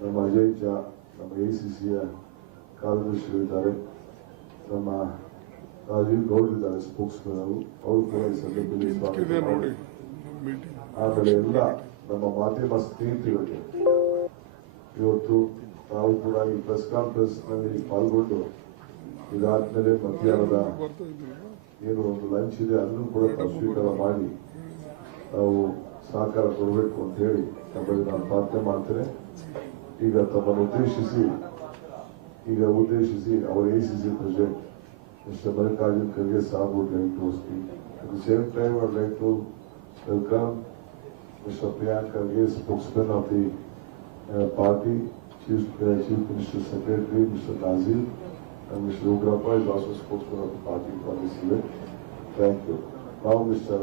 ನಮ್ಮ ಅಜಯ್ ಜಾ, ನಮ್ಮ ACCಯ ಕಾರ್ಯದರ್ಶಿಗಳಿದ್ದಾರೆ, ನಮ್ಮ ರಾಜೀವ್ ಗೌಡ್ ಇದ್ದಾರೆ ಸ್ಪೋಕ್ಸ್ಮನ್, ಅವರು ಕೂಡ ಈ ಸಂದರ್ಭದಲ್ಲಿ ಸ್ವಾಗತ. ಆಮೇಲೆ ಎಲ್ಲ ನಮ್ಮ ಮಾಧ್ಯಮ ಸ್ನೇಹಿತರಿಗೆ ಇವತ್ತು ನಾವು ಕೂಡ ಈ ಪ್ರೆಸ್ ಕಾನ್ಫರೆನ್ಸ್ ನಲ್ಲಿ ಪಾಲ್ಗೊಂಡು ಇದಾದ್ಮೇಲೆ ಮಧ್ಯಾಹ್ನದ ಏನು ಒಂದು ಲಂಚ್ ಇದೆ ಅದನ್ನು ಕೂಡ ಸ್ವೀಕಾರ ಮಾಡಿ ನಾವು ಸಹಕಾರ ಕೊಡಬೇಕು ಅಂತ ಹೇಳಿ ತಮ್ಮಲ್ಲಿ ನಾನು ಪ್ರಾರ್ಥನೆ ಮಾಡ್ತೇನೆ. ಈಗ ತಮ್ಮನ್ನು ಉದ್ದೇಶಿಸಿ our ACC President Mr. Mallikarjun Kharge Sahab would like to speak. At the same time, I would like to welcome Mr. Kharge, spokesman of the party, Chief Minister Secretary Mr. Nazir, and Mr. Ugrappa is also spokesman of the party for this event. Thank you. Now Mr.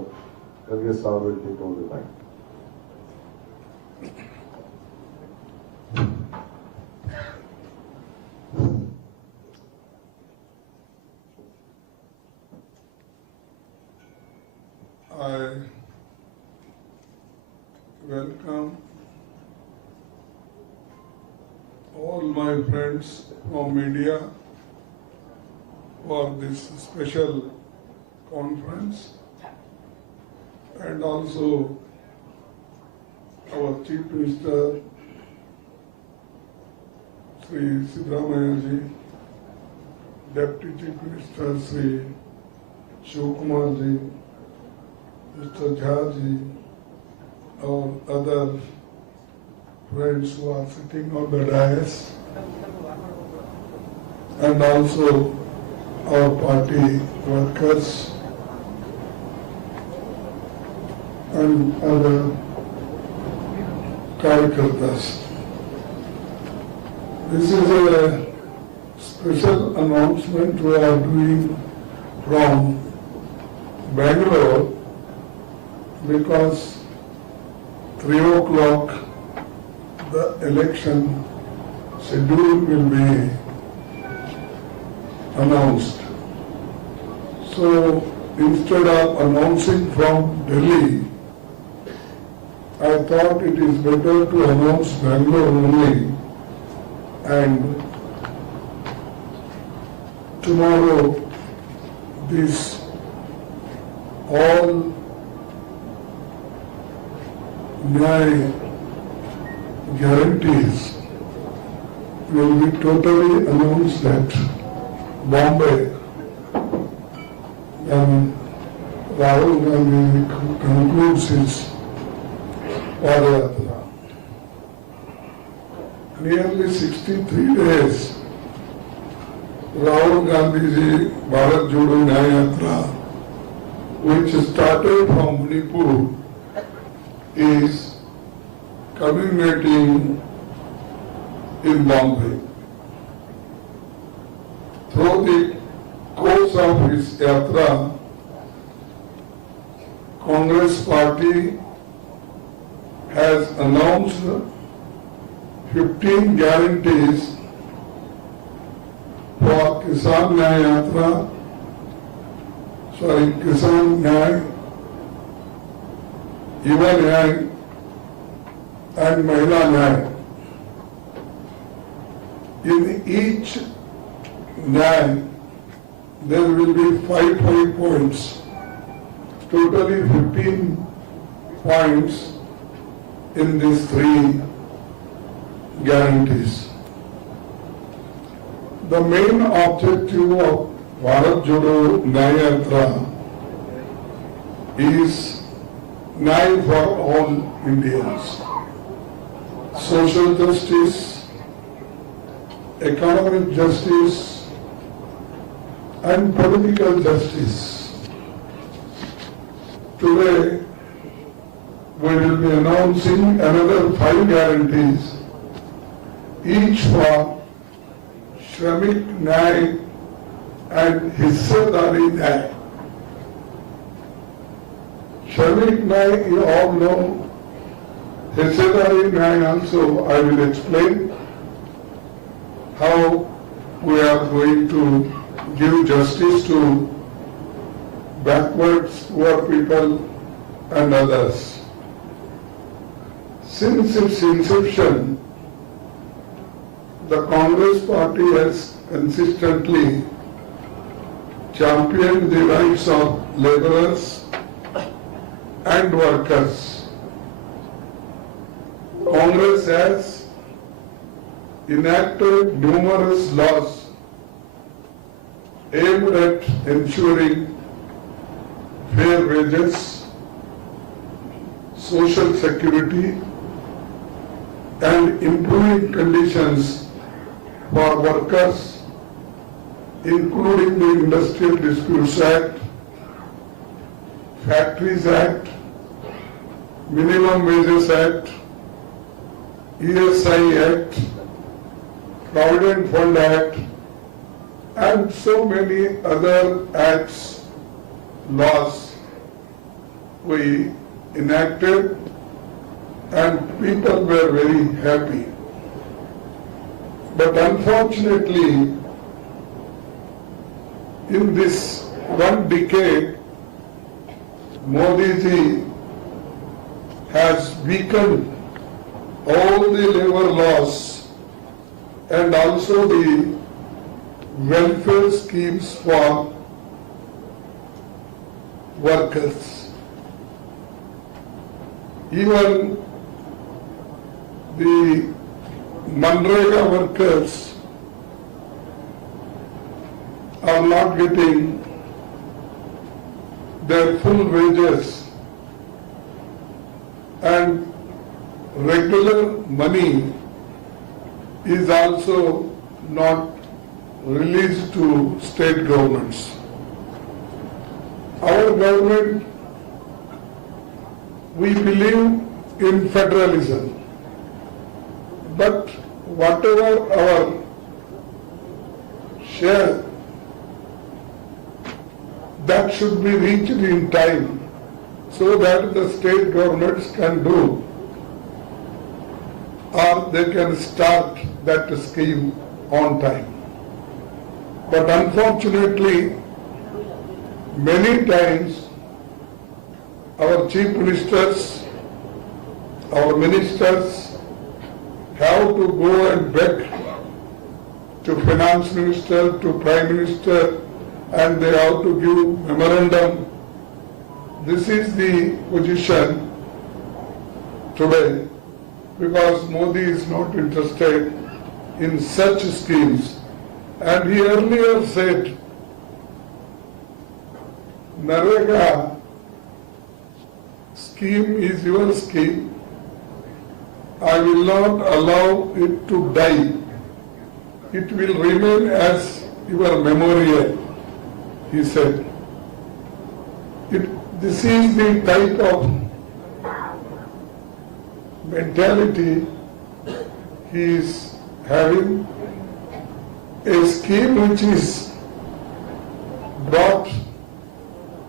Kharge Sahab will take over the mic. I welcome all my friends from media for this special conference, and also our Chief Minister Sri Siddaramayaji, Deputy Chief Minister Sri Shivkumarji, Mr. Jhaji, our other friends who are sitting on the dais, and also our party workers and other Karyakartas. This is a special announcement we are doing from Bengaluru, because 3 o'clock the election schedule will be announced. So instead of announcing from Delhi, I thought it is better to announce Bengaluru only, and tomorrow this all guarantees will be totally announced at Bombay, when Rahul Gandhi concludes his Padayatra. Nearly 63 days Rahul Gandhiji Bharat Jodo Nyaya Yatra, which started from Manipur, is culminating in Bombay. Through the course of his yatra, Congress party has announced 15 guarantees for Kisan Nyaya, Yuva Nyaya and Mahila Nyaya. In each Nyaya, there will be 5 points, totally 15 points in these 3 guarantees. The main objective of Bharat Jodo Nyaya Yatra is Nyaya for all Indians. Social justice, economic justice, and political justice. Today, we will be announcing another 5 guarantees, each for Shramik Nyaya and Hissadari Nyaya. Shramik Nyaya, you all know. Hissadari Nyaya also, I will explain how we are going to give justice to backward poor people and others. Since its inception, the Congress party has consistently championed the rights of laborers and workers. Congress has enacted numerous laws aimed at ensuring fair wages, social security, and improving conditions for workers, including the Industrial Disputes Act, Factories Act, Minimum Wages Act, ESI Act, Provident Fund Act, and so many other acts, laws we enacted, and people were very happy. But unfortunately, in this one decade, Modi ji has weakened all the labor laws and also the welfare schemes for workers. Even the Manrega workers are not getting their full wages, and regular money is also not released to state governments. Our government, we believe in federalism, but whatever our share, that should be reached in time so that the state governments can do, or they can start that scheme on time. But unfortunately, many times our chief ministers, our ministers have to go and beg to finance minister, to prime minister, and they have to give memorandum. This is the position today, because Modi is not interested in such schemes. And he earlier said, Narega scheme is your scheme. I will not allow it to die. It will remain as your memorial, he said. This is the type of mentality he is having. A scheme which is brought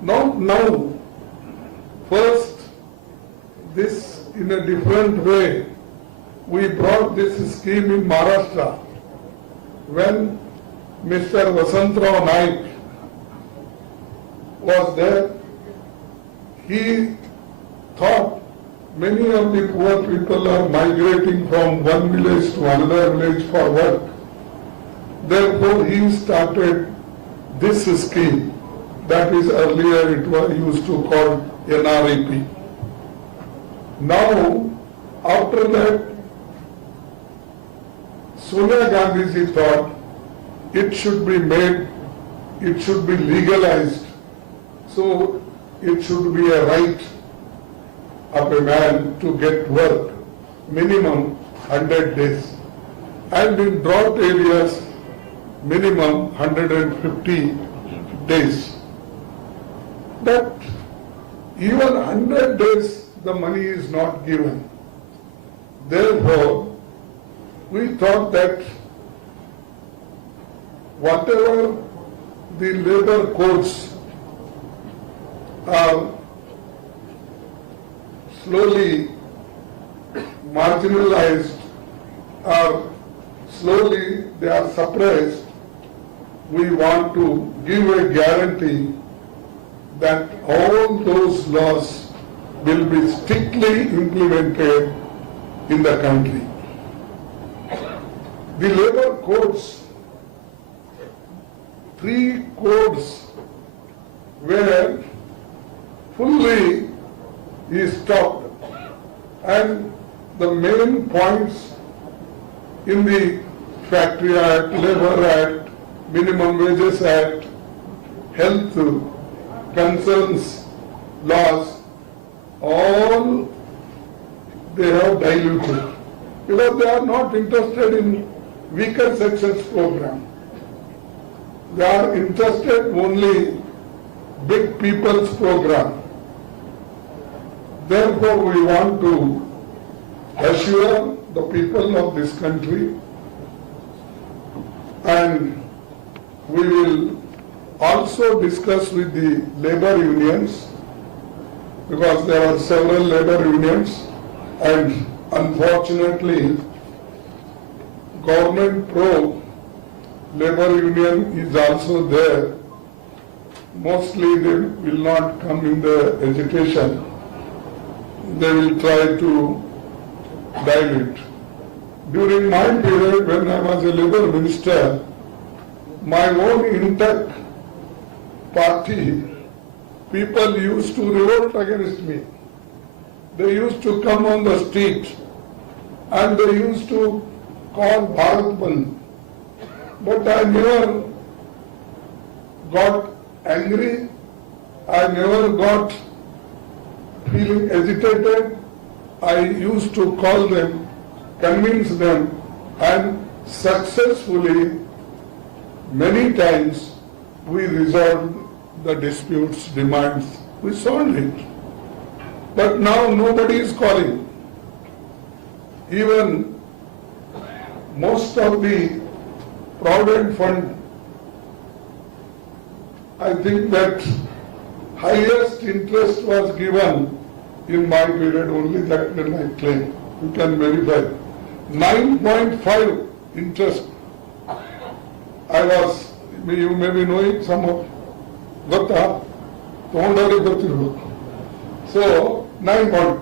not now, first this in a different way. We brought this scheme in Maharashtra when Mr. Vasantrao Naik was there. He thought many of the poor people are migrating from one village to another village for work. Therefore, he started this scheme, that is earlier it was used to call NREP. Now, after that, Sonia Gandhi ji thought it should be made, it should be legalized, so it should be a right of a man to get work, minimum 100 days, and in drought areas, minimum 150 days. But even 100 days, the money is not given. Therefore, we thought that whatever the labor codes are slowly marginalized, or slowly they are suppressed, we want to give a guarantee that all those laws will be strictly implemented in the country. The labor codes, 3 codes were fully stopped, and the main points in the Factory Act, Labour Act, Minimum Wages Act, Health Concerns laws, all they have diluted because they are not interested in weaker sections program. They are interested only big people's program. Therefore, we want to assure the people of this country, and we will also discuss with the labor unions, because there are several labor unions, and unfortunately government pro labor union is also there. Mostly they will not come in the agitation. They will try to dilute. During my period when I was a labor minister, my own intact party, people used to revolt against me. They used to come on the street and they used to call Bharat Bandh. But I never got angry, I never got feeling agitated. I used to call them, convince them, and successfully many times we resolved the disputes, demands, we solved it. But now nobody is calling. Even most of the Provident Fund, I think that highest interest was given in my period, only that when I claim. You can verify. 9.5 interest. I was, you may be knowing some of Gata, so 9 point.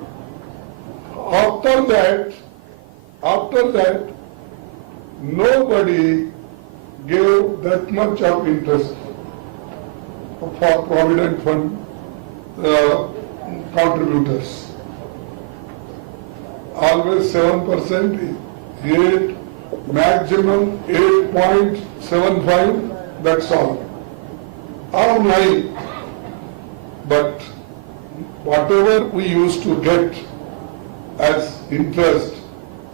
After that, nobody gave that much of interest for Provident Fund contributors. Always 7%, 8, maximum 8.75, that's all. Or 9. But whatever we used to get as interest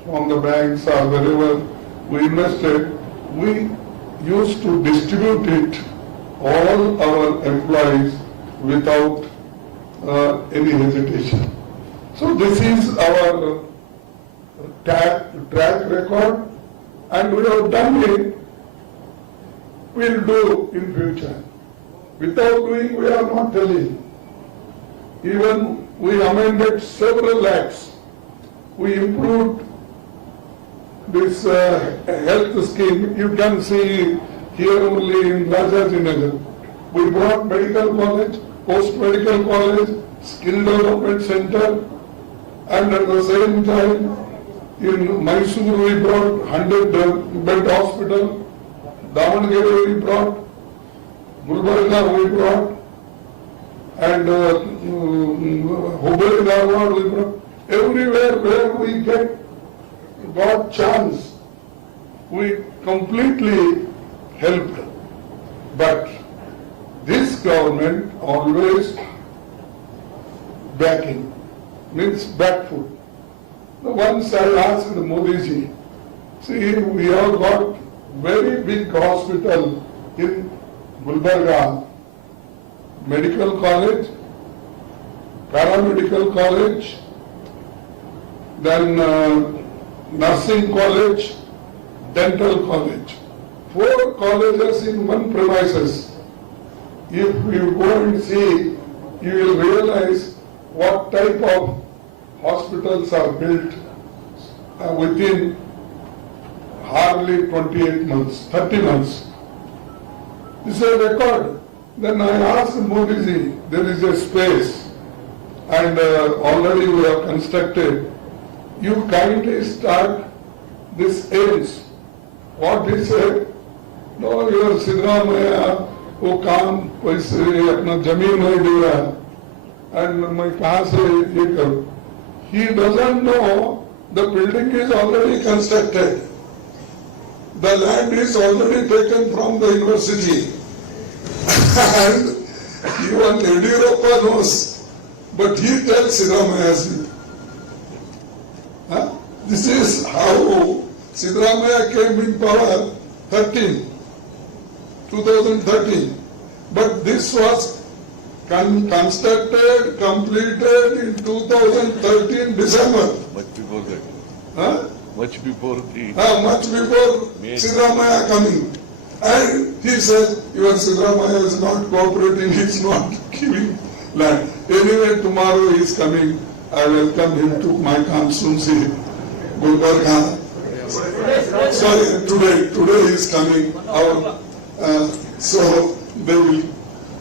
from the banks or wherever we invested, we used to distribute it all our employees without any hesitation. So this is our track record, and we have done it, we'll do in future. Without doing, we are not telling. Even we amended several acts. We improved this health scheme. You can see here only in Rajajinagar. We brought medical college, post-medical college, skill development center, and at the same time in Mysore we brought 100-bed hospital, Davangere we brought, Gulbarga we brought, and Hubballi Dharwad we brought. Everywhere where we got chance, we completely helped. But this government always backing, means back foot. Once I asked Modi ji, see, we have got very big hospital in Gulbarga, medical college, paramedical college, then nursing college, dental college. 4 colleges in one premises. If you go and see, you will realize what type of hospitals are built within hardly 28 months, 30 months. This is a record. Then I asked Modi ji, there is a space and already we have constructed. You kindly start this aims what he said, no, your Sidramaya, वो काम पैसे अपना जमीन नहीं दे रहा, and मैं कहाँ से ये करूँ? He doesn't know the building is already constructed. The land is already taken from the university. And even Yediyurappa knows, but he tells Sidramaya. Huh? This is how Sidramaya came in power 2013. But this was constructed, completed in 2013 December. Much before that. Huh? Much before the... Much before Sidramaya coming. And he says, your Sidramaya is not cooperating, he is not giving land. Anyway, tomorrow he is coming. I welcome him to my constituency, Gulbarga. Sorry, today he is coming. So they will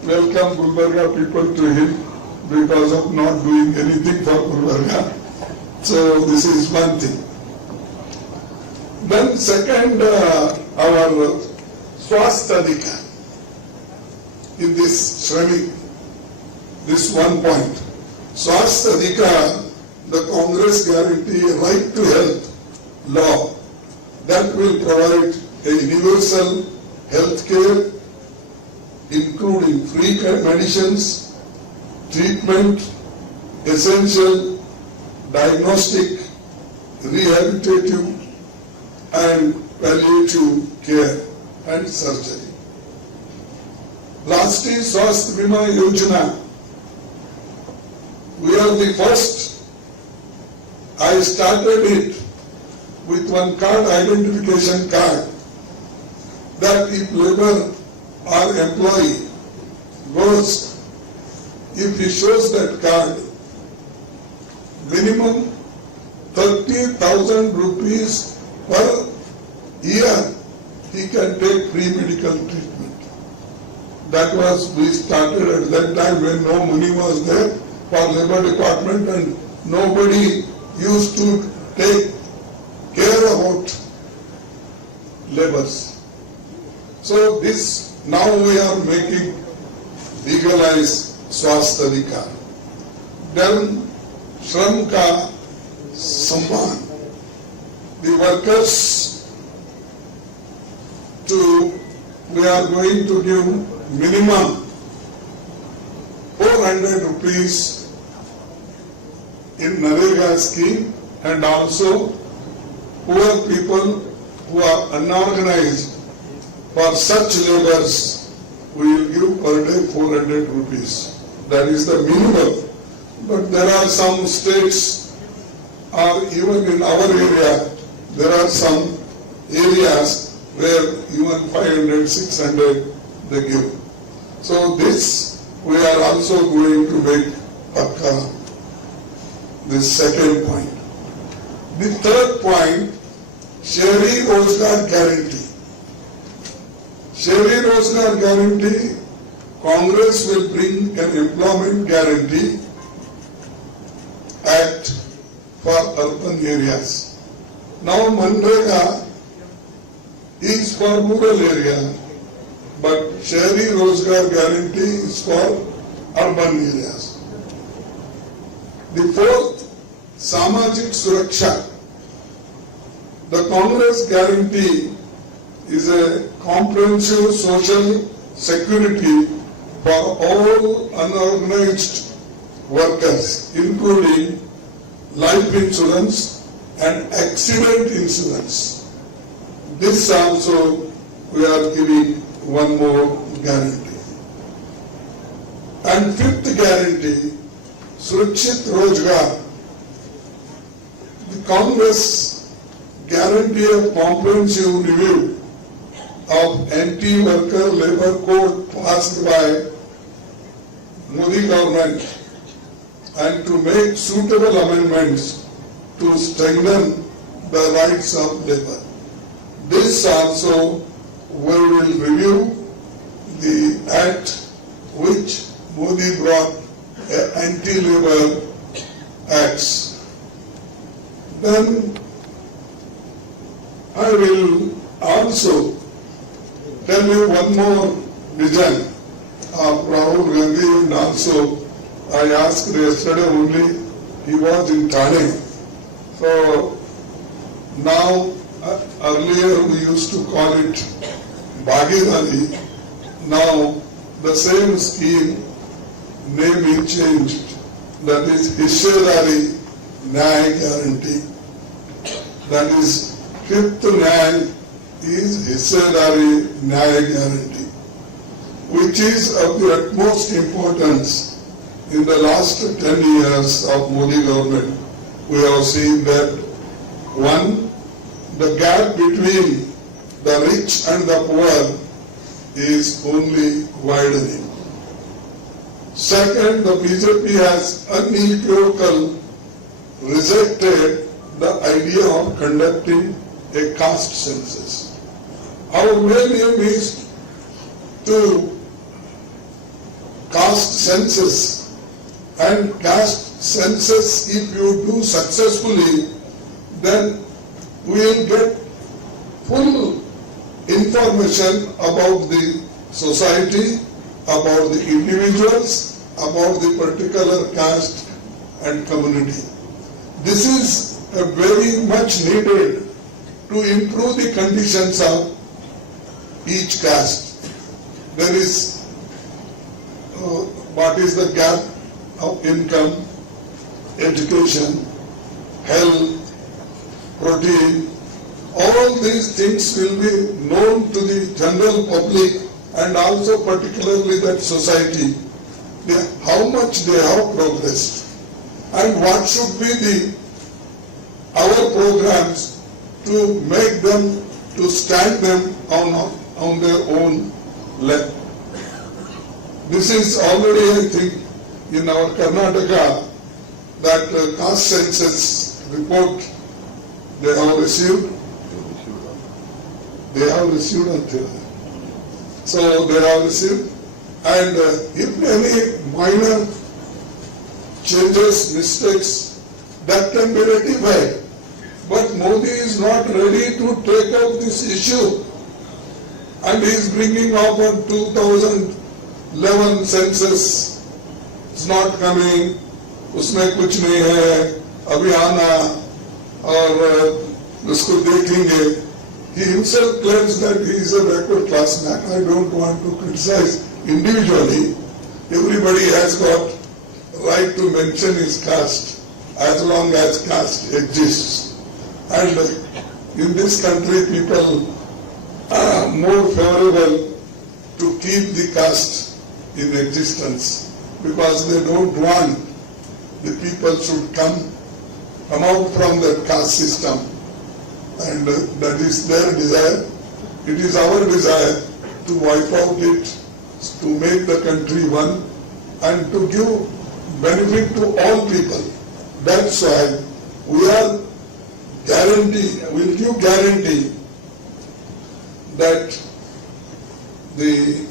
welcome Gulbarga people to him because of not doing anything for Gulbarga. So this is one thing. Then second, our Swastadika in this Shramik, this one point. Swastadika, the Congress guarantee a right to health law that will provide a universal health care, including free medicines, treatment, essential diagnostic, rehabilitative and palliative care and surgery. Lastly, Swasthya Bima Yojana. We are the first. I started it with one card, identification card, that if labor or employee goes, if he shows that card, minimum 30,000 rupees per year, he can take free medical treatment. That was, we started at that time when no money was there for labor department and nobody used to take care about laborers. So this, now we are making legalized Swasthya. Then Shram Ka Samman, the workers we are going to give minimum 400 rupees in Narega scheme, and also poor people who are unorganized, for such laborers we will give per day 400 rupees. That is the minimum. But there are some states, or even in our area, there are some areas where even 500, 600 they give. So this we are also going to make Pakka, this second point. The third point, Shehri Rozgar Guarantee. Shehri Rozgar Guarantee, Congress will bring an employment guarantee act for urban areas. Now Manrega is for rural area, but Shehri Rozgar Guarantee is for urban areas. The fourth, Samajik Suraksha. The Congress guarantee is a comprehensive social security for all unorganized workers, including life insurance and accident insurance. This also we are giving one more guarantee. And fifth guarantee, Surakshit Rozgar. The Congress guarantee a comprehensive review of anti-worker labor code passed by Modi government and to make suitable amendments to strengthen the rights of labor. This also we will review the act which Modi brought, anti-labor acts. Then I will also tell you one more vision of Rahul Gandhi, and also I asked yesterday only, he was in Thane. So now, earlier we used to call it Bhagidari. Now the same scheme, name is changed. That is Hissedari Nyaya Guarantee. That is fifth Nyaya is Hissedari Nyaya Guarantee, which is of the utmost importance. In the last 10 years of Modi government, we have seen that one, the gap between the rich and the poor is only widening. Second, the BJP has unequivocal rejected the idea of conducting a caste census. Our main aim is to caste census, and caste census, if you do successfully, then we will get full information about the society, about the individuals, about the particular caste and community. This is a very much needed to improve the conditions of each caste. There is what is the gap of income, education, health, protein. All these things will be known to the general public and also particularly that society, how much they have progressed and what should be our programs to make them, to stand them on their own leg. This is already, I think, in our Karnataka, that caste census report they have received. They have received until. So they have received, and if any minor changes, mistakes, that can be rectified. But Modi is not ready to take up this issue, and he is bringing up on 2011 census. It's not coming. उसमें कुछ नहीं है. अभी आना और उसको देखेंगे. He himself claims that he is a backward class man. I don't want to criticize individually. Everybody has got right to mention his caste as long as caste exists. And in this country, people are more favorable to keep the caste in existence because they don't want the people should come out from that caste system. And that is their desire. It is our desire to wipe out it, to make the country one, and to give benefit to all people. That's why we are will give guarantee that the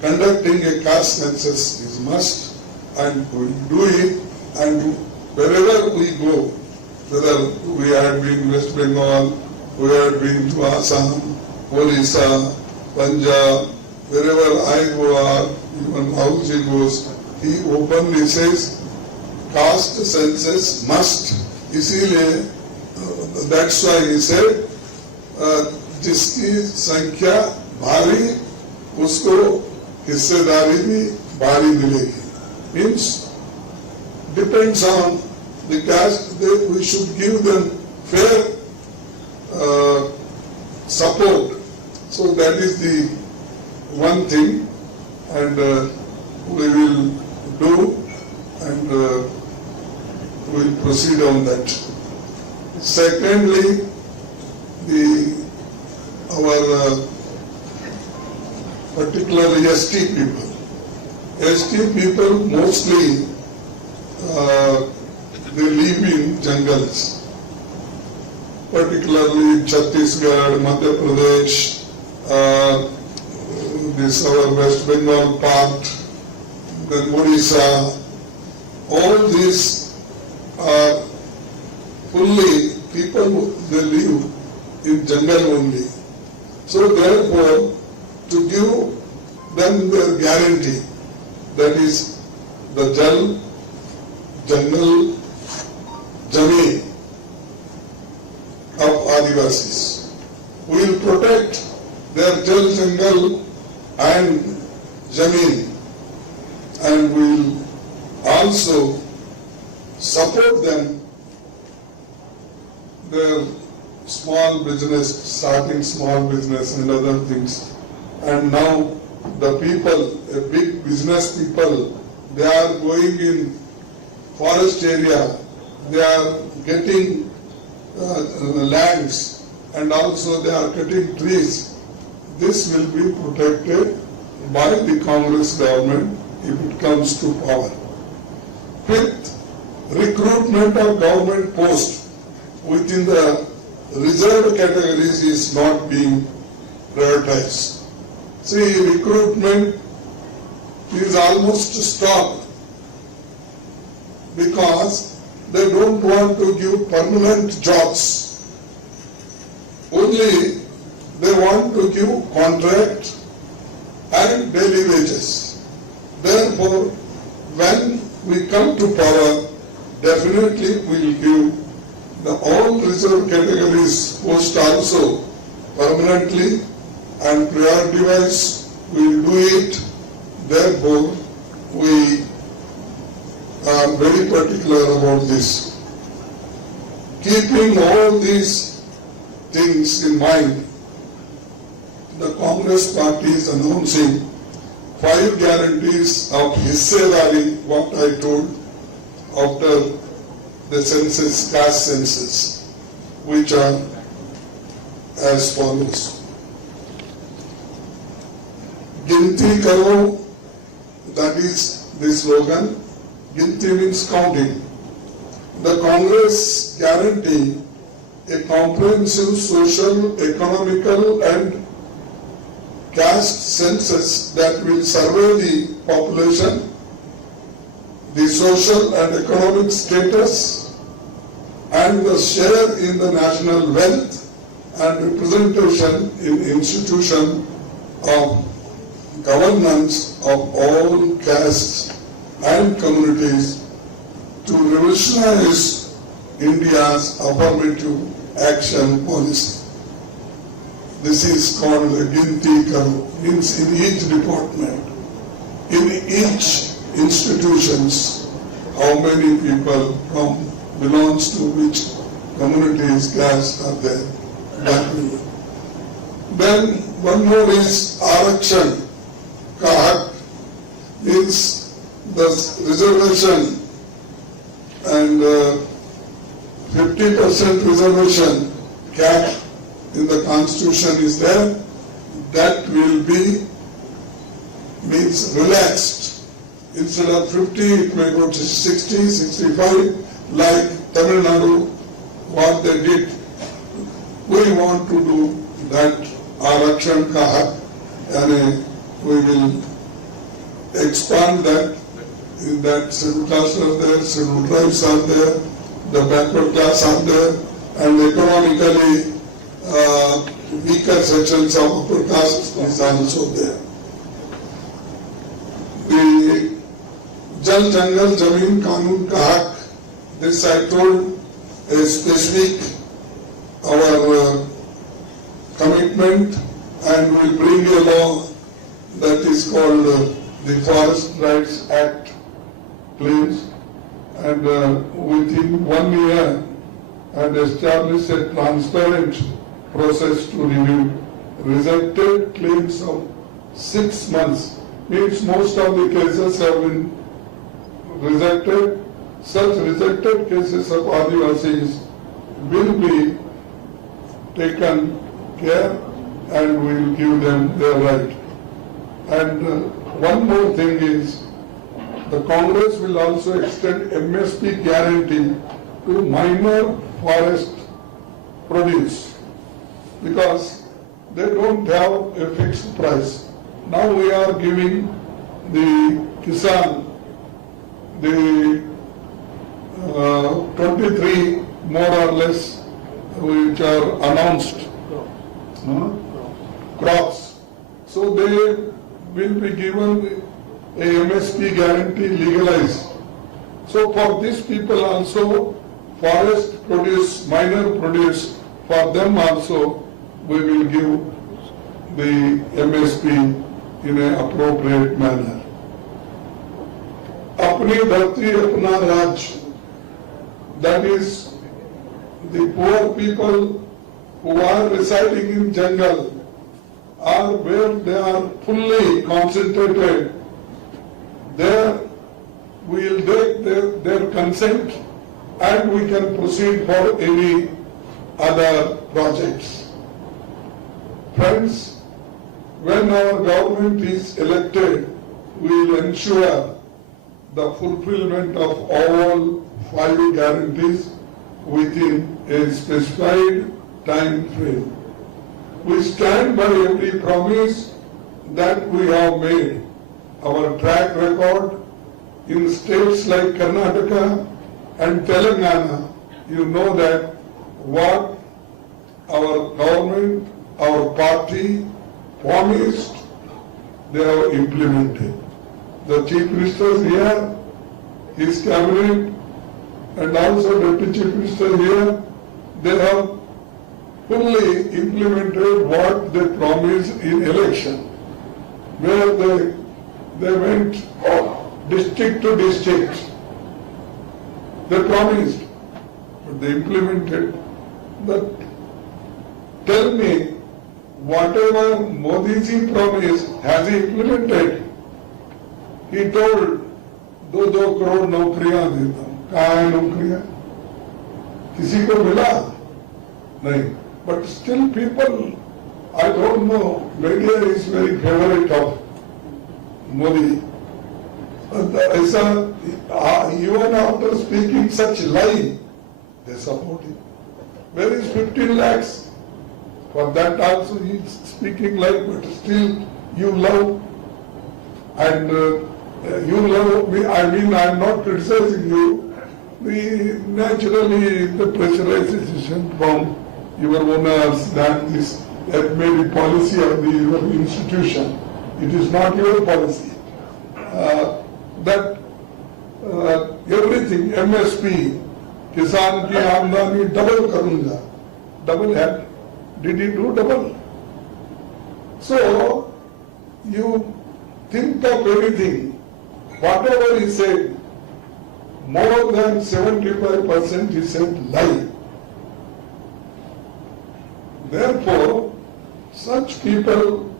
conducting a caste census is must, and we will do it, and wherever we go, whether we had been West Bengal, we had been to Assam, Orissa, Punjab, wherever I go, even house he goes, he openly says, caste census must. इसीलिए that's why he said, जिसकी संख्या भारी उसको हिस्सेदारी भी भारी मिलेगी. Means depends on the caste, we should give them fair support. So that is the one thing, and we will do, and we will proceed on that. Secondly, our particularly ST people. ST people mostly they live in jungles, particularly Chhattisgarh, Madhya Pradesh, this our West Bengal part, then Orissa. All these are fully people, they live in jungle only. So therefore, to give them their guarantee, that is the jungle, Jameen of Adivasis. We will protect their jungle and Jameen, and we will also support them, their small business, starting small business and other things. And now the people, a big business people, they are going in forest area, they are getting lands, and also they are cutting trees. This will be protected by the Congress government if it comes to power. Fifth, recruitment of government posts within the reserved categories is not being prioritized. See, recruitment is almost stopped because they don't want to give permanent jobs. Only they want to give contract and daily wages. Therefore, when we come to power, definitely we will give the all reserved categories post also permanently, and priority wise we will do it. Therefore, we are very particular about this. Keeping all these things in mind, the Congress party is announcing 5 guarantees of Hissedari, what I told, after the census, caste census, which are as follows. Ginti Karo, that is the slogan. Ginti means counting. The Congress guarantee a comprehensive social, economical and caste census that will survey the population, the social and economic status, and the share in the national wealth and representation in institution of governance of all castes and communities to revolutionize India's affirmative action policy. This is called the Ginti Karo, means in each department, in each institutions, how many people from belongs to which communities, caste are there. That will. Then one more is Arakshan ka hak, means the reservation and 50% reservation cap in the constitution is there. That will be means relaxed. Instead of 50, it may go to 60, 65, like Tamil Nadu, what they did. We want to do that Arakshan ka hak, and we will expand that. In that scheduled castes are there, scheduled tribes are there, the backward class are there, and economically weaker sections of upper caste is also there. The Jal Jangal Jameen Kanun Ka Hak, this I told a specific our commitment, and will bring a law that is called the Forest Rights Act claims, and within 1 year and establish a transparent process to review rejected claims of 6 months. Means most of the cases have been rejected. Such rejected cases of Adivasis will be taken care, and we will give them their right. And one more thing is, the Congress will also extend MSP guarantee to minor forest produce, because they don't have a fixed price. Now we are giving the Kisan the 23 more or less which are announced crops. So they will be given a MSP guarantee legalized. So for these people also, forest produce, minor produce, for them also we will give the MSP in an appropriate manner. Apni dharti, apna raj, that is the poor people who are residing in jungle or where they are fully concentrated, there we will take their consent and we can proceed for any other projects. Friends, when our government is elected, we will ensure the fulfillment of all 5 guarantees within a specified time frame. We stand by every promise that we have made. Our track record in states like Karnataka and Telangana, you know that what our government, our party promised, they have implemented. The Chief Minister here, his cabinet, and also Deputy Chief Minister here, they have fully implemented what they promised in election, where they went district to district. They promised, but they implemented. But tell me, whatever Modi ji promised, has he implemented? He told, 2 crore नौकरियां देता हूं. कहाँ है नौकरियां? किसी को मिला? नहीं. But still people, I don't know, media is very favorite of Modi. ऐसा, even after speaking such lie, they support him. Where is 15 lakhs? For that also he is speaking like, but still you love, and you love me. I mean, I am not criticizing you. Naturally, the pressurization from your owners, that may be policy of your institution. It is not your policy. That everything, MSP, किसान की आमदनी double करूंगा. Double had. Did he do double? So, you think of anything, whatever he said, more than 75% he said lie. Therefore, such people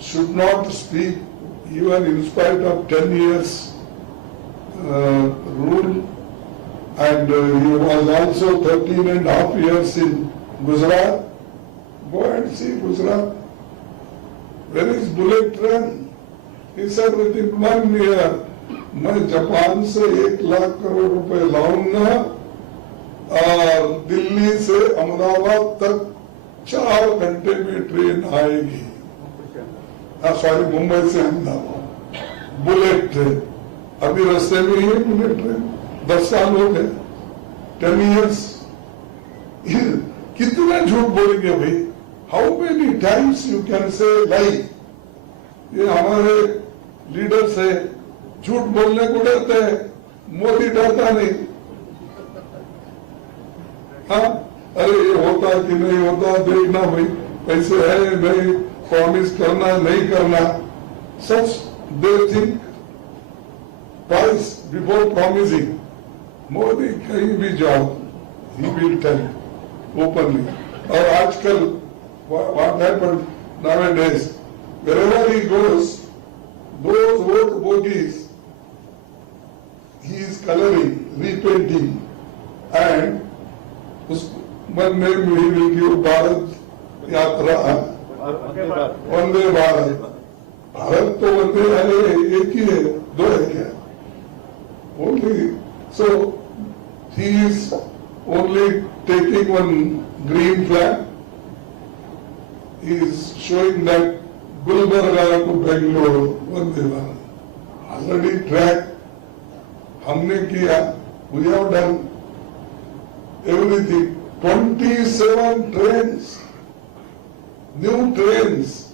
should not speak even in spite of 10 years rule, and he was also 13 and a half years in Gujarat. Go and see Gujarat. Where is bullet train? He said within 1 year, मैं Japan से 1 लाख करोड़ रुपए लाऊंगा और दिल्ली से अहमदाबाद तक 4 घंटे में train आएगी. सॉरी, मुंबई से अहमदाबाद बुलेट ट्रेन. अभी रास्ते में ही है बुलेट ट्रेन. 10 साल हो गए, 10 years. कितना झूठ बोलेंगे भाई? How many times you can say lie? ये हमारे लीडर्स है, झूठ बोलने को डरते हैं. मोदी डरता नहीं. हाँ, अरे ये होता कि नहीं होता देखना भाई, पैसे है नहीं, प्रॉमिस करना नहीं करना. Such they think twice before promising. Modi कहीं भी जाओ, ही विल टेल openly. और आजकल what happened nowadays, wherever he goes, those vote bogies he is coloring, repainting, and one name he will give Bharat Yatra, Vande Bharat. Bharat तो वंदे है, एक ही है, 2 है क्या? Only so he is only taking one green flag. He is showing that Gulbarga to Bengaluru, Vande Bharat. Already track हमने किया. We have done everything. 27 trains new trains.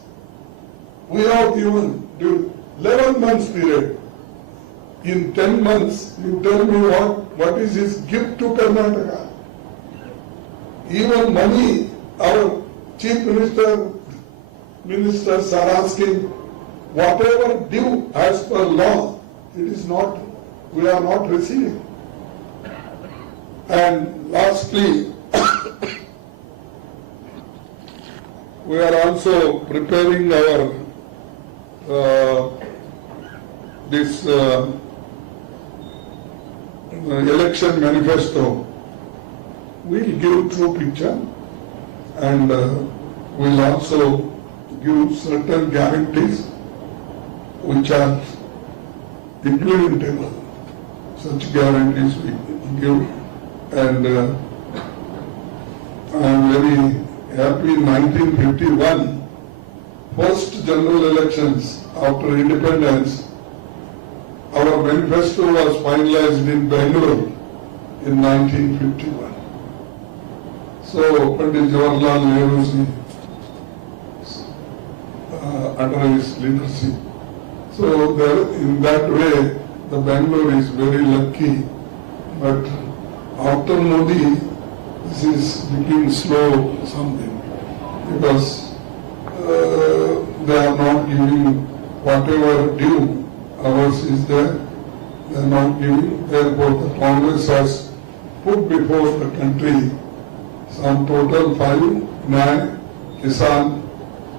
We have given 11 months period. In 10 months, you tell me what is his gift to Karnataka? Even money, our chief ministers are asking, whatever due as per law, it is not, we are not receiving. And lastly, we are also preparing our election manifesto. We'll give true picture and we'll also give certain guarantees which are implementable. Such guarantees we give, and I am very happy. In 1951, first general elections after independence, our manifesto was finalized in Bengaluru in 1951. So Pandit Jawaharlal Nehru's under his leadership. So there, in that way, the Bangalore is very lucky. But after Modi, this is becoming slow something, because they are not giving whatever due. Ours is there. They are not giving. Therefore, the Congress has put before the country some total 5 Nyay, Kisan,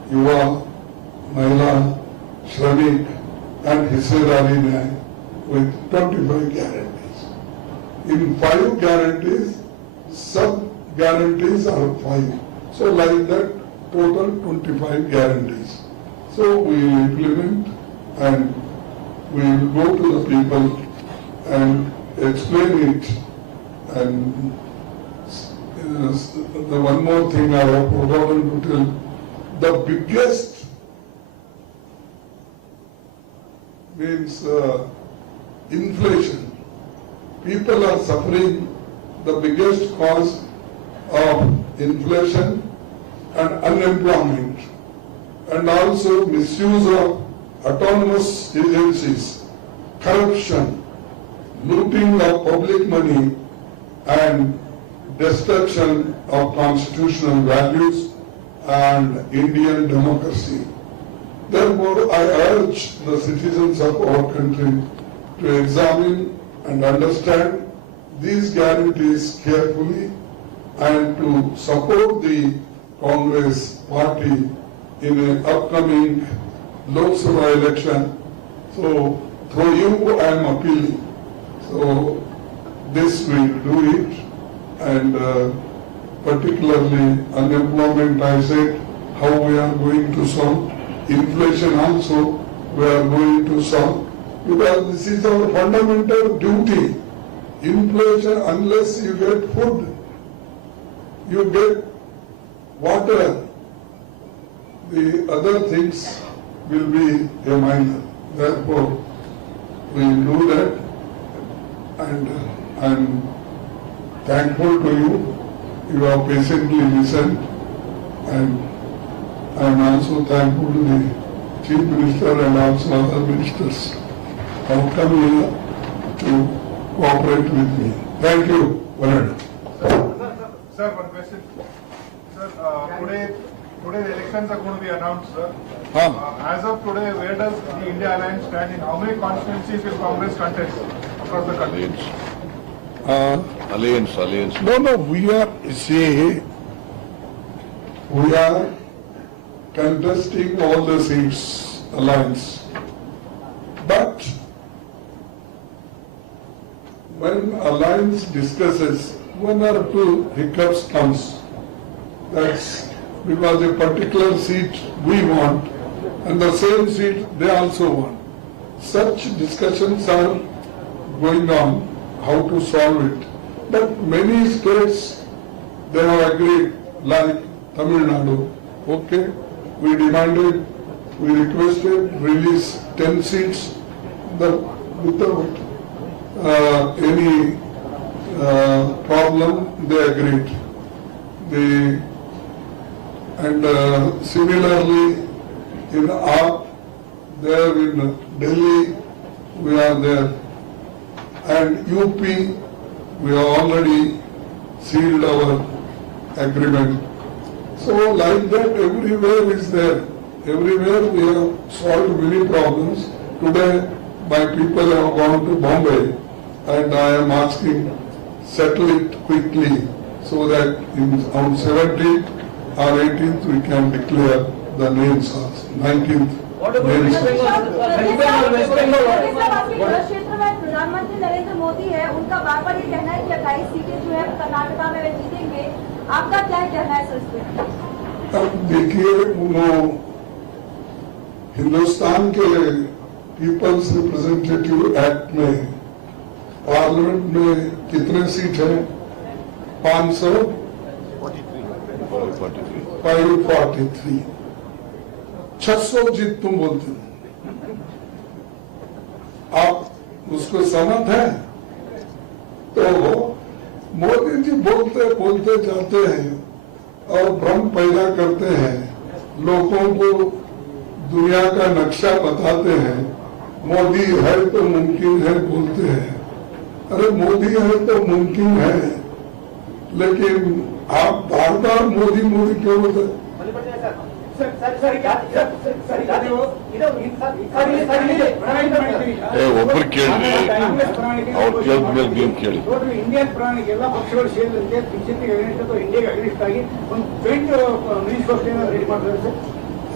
Yuva, Mahila, Shramik and Hissedari Nyay with 25 guarantees. In 5 guarantees, sub-guarantees are 5. So like that, total 25 guarantees. So we will implement and we will go to the people and explain it. And the one more thing I have forgotten to tell, the biggest means inflation. People are suffering the biggest cause of inflation and unemployment, and also misuse of autonomous agencies, corruption, looting of public money, and destruction of constitutional values and Indian democracy. Therefore, I urge the citizens of our country to examine and understand these guarantees carefully and to support the Congress party in an upcoming Lok Sabha election. So, through you I am appealing. So, this we do it, and particularly unemployment, I said, how we are going to solve. Inflation also we are going to solve, because this is our fundamental duty. Inflation, unless you get food, you get water, the other things will be a minor. Therefore, we will do that, and I am thankful to you. You have patiently listened, and I am also thankful to the Chief Minister and also other ministers who have come here to cooperate with me. Thank you, Varun. Sir, one question. Sir, today the elections are going to be announced, sir. As of today, where does the India Alliance stand? In how many constituencies will Congress contest across the country? Alliance. No, we are contesting all the seats, alliance. But when alliance discusses, one or two hiccups comes. That's because a particular seat we want and the same seat they also want. Such discussions are going on, how to solve it. But many states, they have agreed, like Tamil Nadu. Okay, we demanded, we requested release 10 seats without any problem, they agreed. And similarly, in there in Delhi, we are there. And UP, we have already sealed our agreement. So like that, everywhere is there. Everywhere we have solved many problems. Today, my people have gone to Bombay, and I am asking, settle it quickly, so that on 17th or 18th we can declare the names also. 19th names. क्षेत्र में प्रधानमंत्री नरेंद्र मोदी है, उनका बार बार ये कहना है कि 28 सीटें जो है कर्नाटका में वे जीतेंगे। आपका क्या कहना है सर इस पे? अब देखिए, हिंदुस्तान के पीपल्स रिप्रेजेंटेटिव एक्ट में पार्लियामेंट में कितने सीट है? 543। 600 जीत तुम बोलते हो, आप उसको सहमत है? तो मोदी जी बोलते बोलते जाते हैं और भ्रम पैदा करते हैं, लोगों को दुनिया का नक्शा बताते हैं। मोदी है तो मुमकिन है बोलते हैं। अरे मोदी है तो मुमकिन है, लेकिन आप बार बार मोदी मोदी क्यों बोलते हैं? ಒಬ್ಬರು ಕೇಳಿ ಅವ್ರು ಕೇಳಿದ ಮೇಲೆ ನೀವು ಕೇಳಿ. ಇಂಡಿಯನ್ ಪ್ರಣಾಳಿಕೆ ಎಲ್ಲ ಪಕ್ಷಗಳು ಸೇರಿದಂತೆ ಬಿಜೆಪಿ ಅಗೇನ್ಸ್ಟ್ ಅಥವಾ ಇಂಡಿಯಾಗೆ ಅಗೇನ್ಸ್ಟ್ ಆಗಿ ಒಂದು ಜಾಯಿಂಟ್ ಮಿನಿಸ್ಟರ್ ರೆಡಿ ಮಾಡ್ತಾರೆ ಸರ್.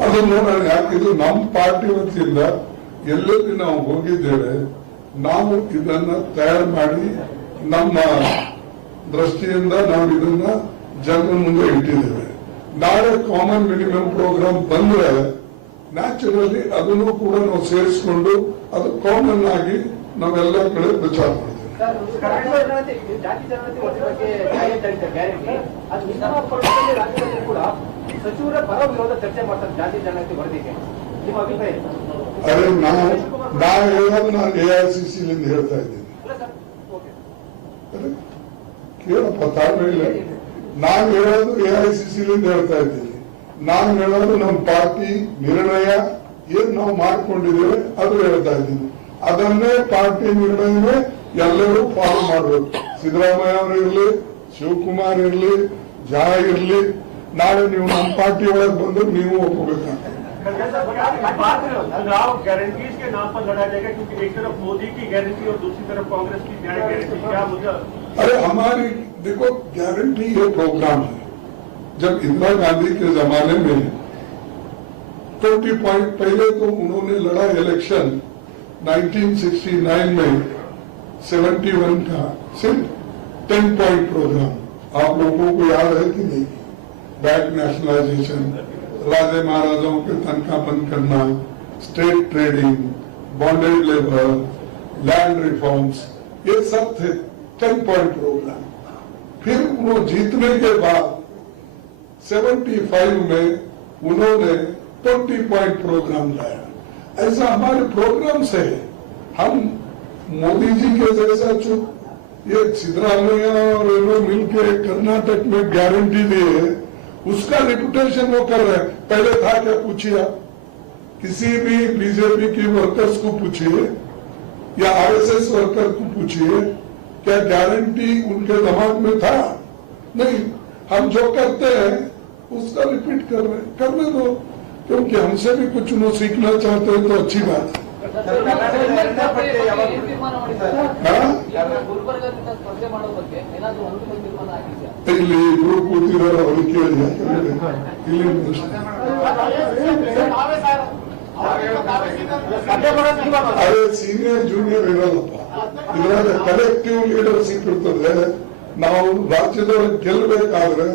ಅದು ನೋಡೋಣ, ಯಾಕಿದು ನಮ್ಮ ಪಾರ್ಟಿ ವತಿಯಿಂದ ಎಲ್ಲೆಲ್ಲಿ ನಾವು ಹೋಗಿದ್ದೇವೆ, ನಾವು ಇದನ್ನ ತಯಾರು ಮಾಡಿ ನಮ್ಮ ದೃಷ್ಟಿಯಿಂದ ನಾವು ಇದನ್ನ ಜನರ ಮುಂದೆ ಇಟ್ಟಿದ್ದೇವೆ. ನಾಳೆ ಕಾಮನ್ ಮಿನಿಮಮ್ ಪ್ರೋಗ್ರಾಮ್ ಬಂದ್ರೆ ನ್ಯಾಚುರಲಿ ಅದನ್ನು ಕೂಡ ನಾವು ಸೇರಿಸಿಕೊಂಡು ಅದು ಕಾಮನ್ ಆಗಿ ನಾವೆಲ್ಲ ಕಡೆ ಪ್ರಚಾರ ಮಾಡ್ತೀವಿ. ಜಾತಿ ಜನತೆ ಬಗ್ಗೆ ಗ್ಯಾರಂಟಿ ಅದು ವಿಧಾನಸಭೆ ರಾಜ್ಯದಲ್ಲಿ ಕೂಡ ಸಚಿವರ ಪರ ವಿರೋಧ ಚರ್ಚೆ ಮಾಡ್ತಾರೆ ಜಾತಿ ಜನತೆ ವರದಿಗೆ. ನಿಮ್ಮ ಅಭಿಪ್ರಾಯ? ಅರೆ ನಾವು ಹೇಳೋದು ನಾನು AICC ಹೇಳ್ತಾ ಇದ್ದೀನಿ. ಕೇಳಪ್ಪ, ತಾಳ್ಮೆಯಿಲ್ಲ. ನಾನು ಹೇಳೋದು AICC ಹೇಳ್ತಾ ಇದ್ದೀನಿ. ನಾನು ಹೇಳೋದು ನಮ್ಮ ಪಾರ್ಟಿ ನಿರ್ಣಯ ಏನ್ ನಾವು ಮಾಡ್ಕೊಂಡಿದ್ದೇವೆ ಅದು ಹೇಳ್ತಾ ಇದ್ದೀನಿ. ಅದನ್ನೇ ಪಾರ್ಟಿ ನಿರ್ಣಯವೇ ಎಲ್ಲರೂ ಫಾಲೋ ಮಾಡಬೇಕು. ಸಿದ್ದರಾಮಯ್ಯ ಅವರು ಇರ್ಲಿ, ಶಿವಕುಮಾರ್ ಇರ್ಲಿ, ಜಾ ಇರ್ಲಿ, ನಾಳೆ ನೀವು ನಮ್ಮ ಪಾರ್ಟಿ ಒಳಗೆ ಬಂದು ನೀವು ಒಪ್ಪಬೇಕಾಗ್ತದೆ. गारंटीज के नाम पर लड़ा जाएगा, क्योंकि एक तरफ मोदी की गारंटी और दूसरी तरफ कांग्रेस की गारंटी। क्या मुझे अरे हमारी देखो, गारंटी ये प्रोग्राम है। जब इंदिरा गांधी के जमाने में 20 पॉइंट पहले तो उन्होंने लड़ा इलेक्शन 1969 में 71 का सिर्फ 10 पॉइंट प्रोग्राम। आप लोगों को याद है कि नहीं? बैंक नेशनलाइजेशन, राजे महाराजाओं के तनख्वाह बंद करना, state trading, bonded labour, land reforms, ये सब थे 10 पॉइंट प्रोग्राम। फिर वो जीतने के बाद 75 में उन्होंने 20 पॉइंट प्रोग्राम लाया। ऐसा हमारे प्रोग्राम से हम मोदी जी के जैसा चुप ये सिद्धरामैया और इन्होंने मिलकर कर्नाटक में गारंटी दी है, उसका रिपुटेशन वो कर रहे हैं। पहले था क्या पूछिए, आप किसी भी बीजेपी की वर्कर्स को पूछिए या RSS वर्कर को पूछिए, क्या गारंटी उनके दिमाग में था? नहीं। हम जो करते हैं उसका रिपीट कर रहे हैं, करने दो, क्योंकि हमसे भी कुछ उन्हें सीखना चाहते हैं तो अच्छी बात है। ಇಲ್ಲಿ ಇಬ್ರು ಕೂತಿರೋ ಅವ್ರಿಗೆ ಕೇಳಿ, ಇಲ್ಲಿ ಅದೇ ಸೀನಿಯರ್ ಜೂನಿಯರ್ ಇರಲ್ಲಪ್ಪ, ಇದರಾಗ ಕಲೆಕ್ಟಿವ್ ಲೀಡರ್ಶಿಪ್ ಇರ್ತದೆ. ನಾವು ರಾಜ್ಯದೊಳಗೆ ಗೆಲ್ಲಬೇಕಾದ್ರೆ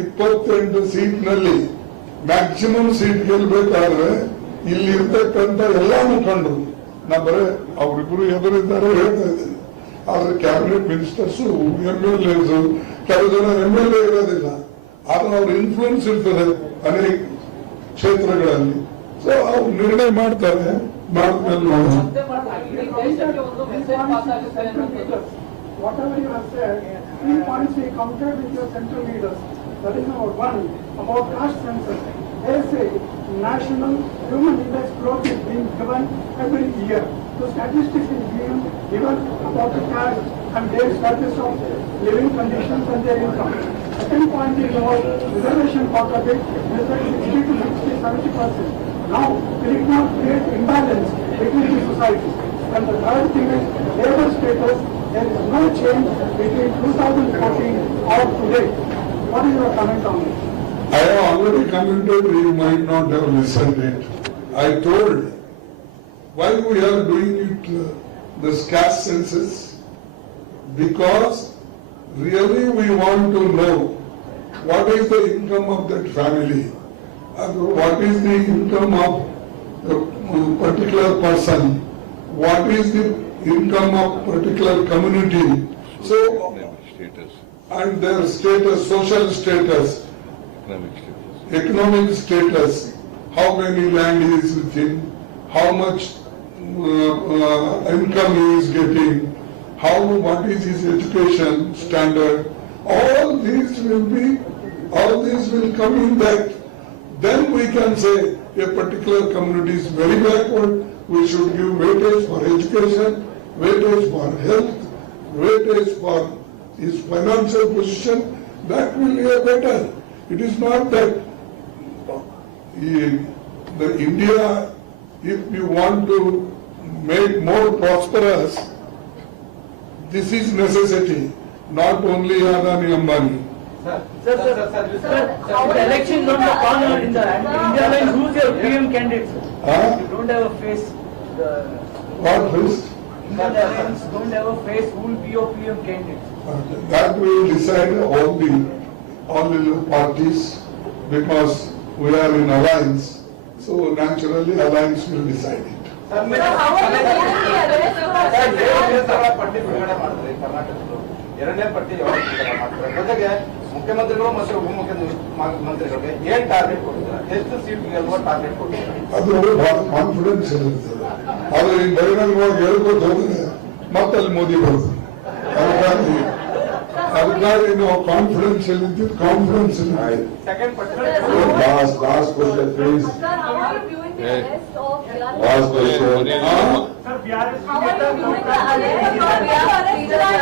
28 ಸೀಟ್ನಲ್ಲಿ ಮ್ಯಾಕ್ಸಿಮಮ್ ಸೀಟ್ ಗೆಲ್ಲಬೇಕಾದ್ರೆ ಇಲ್ಲಿ ಇರ್ತಕ್ಕಂಥ ಎಲ್ಲಾ ಮುಖಂಡರು, ನಾ ಬರೇ ಅವರಿಬ್ರು ಎದುರಿದ್ದಾರೆ ಹೇಳ್ತಾ ಇದ್ದೇನೆ, ಆದ್ರೆ ಕ್ಯಾಬಿನೆಟ್ ಮಿನಿಸ್ಟರ್ಸ್, MLAs, ಕೆಲವು ಜನ MLA ಇರೋದಿಲ್ಲ, ಆದ್ರೆ ಅವ್ರ ಇನ್ಫ್ಲೂಯೆನ್ಸ್ ಇರ್ತದೆ ಅನೇಕ ಕ್ಷೇತ್ರಗಳಲ್ಲಿ. ಸೊ ಅವ್ರು ನಿರ್ಣಯ ಮಾಡ್ತಾರೆ, ಮಾಡಿದ್ಮೇಲೆ ನೋಡೋಣ. Whatever you have said, 3 points we counted with your central leaders. That is number one. About caste census, there is a national human index growth is being given every year. So statistics is being given about the caste and their status of living conditions and their income. Second point is about reservation part of it, is that 60 to 70%. Now, will it not create imbalance between the societies? And the third thing is labor status. There is no change between 2014 or today. What is your comment on it? I have already commented, you might not have listened it. I told why we are doing it, this caste census, because really we want to know what is the income of that family, what is the income of a particular person, what is the income of particular community. So, and their status, social status, economic status, how many land he is with him, how much income he is getting, what is his education standard, all these will come in that. Then we can say a particular community is very backward, we should give weightage for education, weightage for health, weightage for his financial position, that will be better. It is not that the India, if you want to make more prosperous, this is necessity, not only Adani Ambani. The election don't have gone in the India line. Who's your PM candidate? You don't have a face. What face? India Alliance don't have a face. Who will be your PM candidate? That will decide all the parties, because we are in alliance. So naturally, alliance will decide it. How are you ಪಟ್ಟಿ ಬಿಡುಗಡೆ ಮಾಡಿದ್ರಿ ಕರ್ನಾಟಕದ್ದು. ಎರಡನೇ ಪಟ್ಟಿ ಯಾವಾಗ ಬಿಡುಗಡೆ ಮಾಡ್ತಾರೆ? ಜೊತೆಗೆ ಮುಖ್ಯಮಂತ್ರಿಗಳು ಮತ್ತು ಉಪಮುಖ್ಯಮಂತ್ರಿಗಳಿಗೆ ಏನ್ ಟಾರ್ಗೆಟ್ ಕೊಟ್ಟಿದ್ದಾರೆ? ಎಷ್ಟು ಸೀಟ್ ಗೆಲ್ಲುವ ಟಾರ್ಗೆಟ್ ಕೊಟ್ಟಿದ್ದಾರೆ? ಅದು ಬಹಳ ಕಾನ್ಫಿಡೆನ್ಸ್ ಇರುತ್ತದೆ. ಆದ್ರೆ ಈ ಬಹಿರಂಗವಾಗಿ ಹೇಳ್ಬೋದು ಹೋದ್ರೆ ಮತ್ತಲ್ಲಿ ಮೋದಿ ಬರ್ತಾರೆ. ಅದಕ್ಕಾಗಿ ನಾವು ಕಾನ್ಫಿಡೆನ್ಸ್ ಇಲ್ಲಿದ್ದು ಕಾನ್ಫಿಡೆನ್ಸ್ ಇಲ್ಲ. ಸೆಕೆಂಡ್ ಪಟ್ಟಿ Last question, please. Sir, how are you viewing the arrest of Last question. Sir, BRS How are you viewing the arrest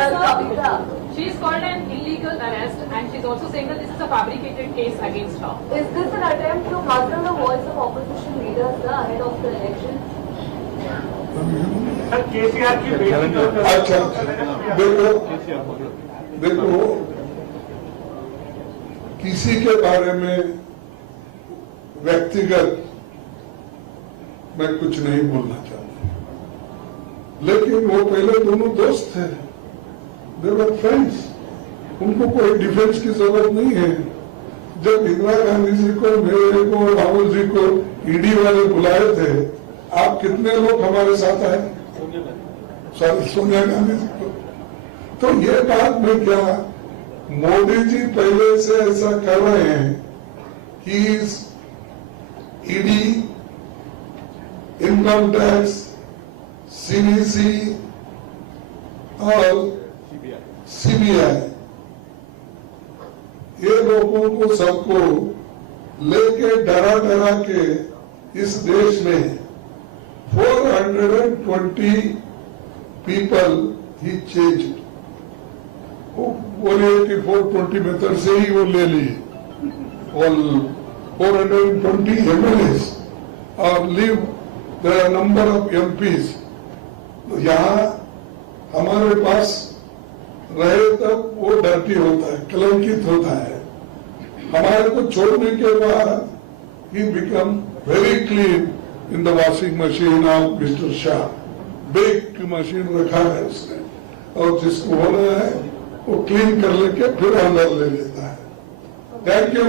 of Kavita? She is called an illegal arrest and she is also saying that this is a fabricated case against her. Is this an attempt to muzzle the voice of opposition leaders ahead of the election? Sir KCR की बेटी अच्छा, देखो किसी के बारे में व्यक्तिगत मैं कुछ नहीं बोलना चाहता, लेकिन वो पहले दोनों दोस्त थे, दे वर फ्रेंड्स, उनको कोई डिफेंस की जरूरत नहीं है। जब इंदिरा गांधी जी को, मेरे को, राहुल जी को ईडी वाले बुलाए थे, आप कितने लोग हमारे साथ आए? सोनिया गांधी जी को। तो ये बात में क्या, मोदी जी पहले से ऐसा कर रहे हैं कि ईडी, इनकम टैक्स, सीबीसी और सीबीआई, ये लोगों को सबको लेके डरा डरा के इस देश में 420 people he changed. वो बोले कि 420 मेथड से ही वो ले लिए और 420 MLAs और leave the number of MPs. तो यहाँ हमारे पास रहे तब वो डर्टी होता है, कलंकित होता है। हमारे को छोड़ने के बाद he become very clean in the washing machine of Mr. Shah. Bake की मशीन रखा है उसने, और जिसको होना है वो क्लीन कर लेके फिर अंदर ले लेता है। Thank you.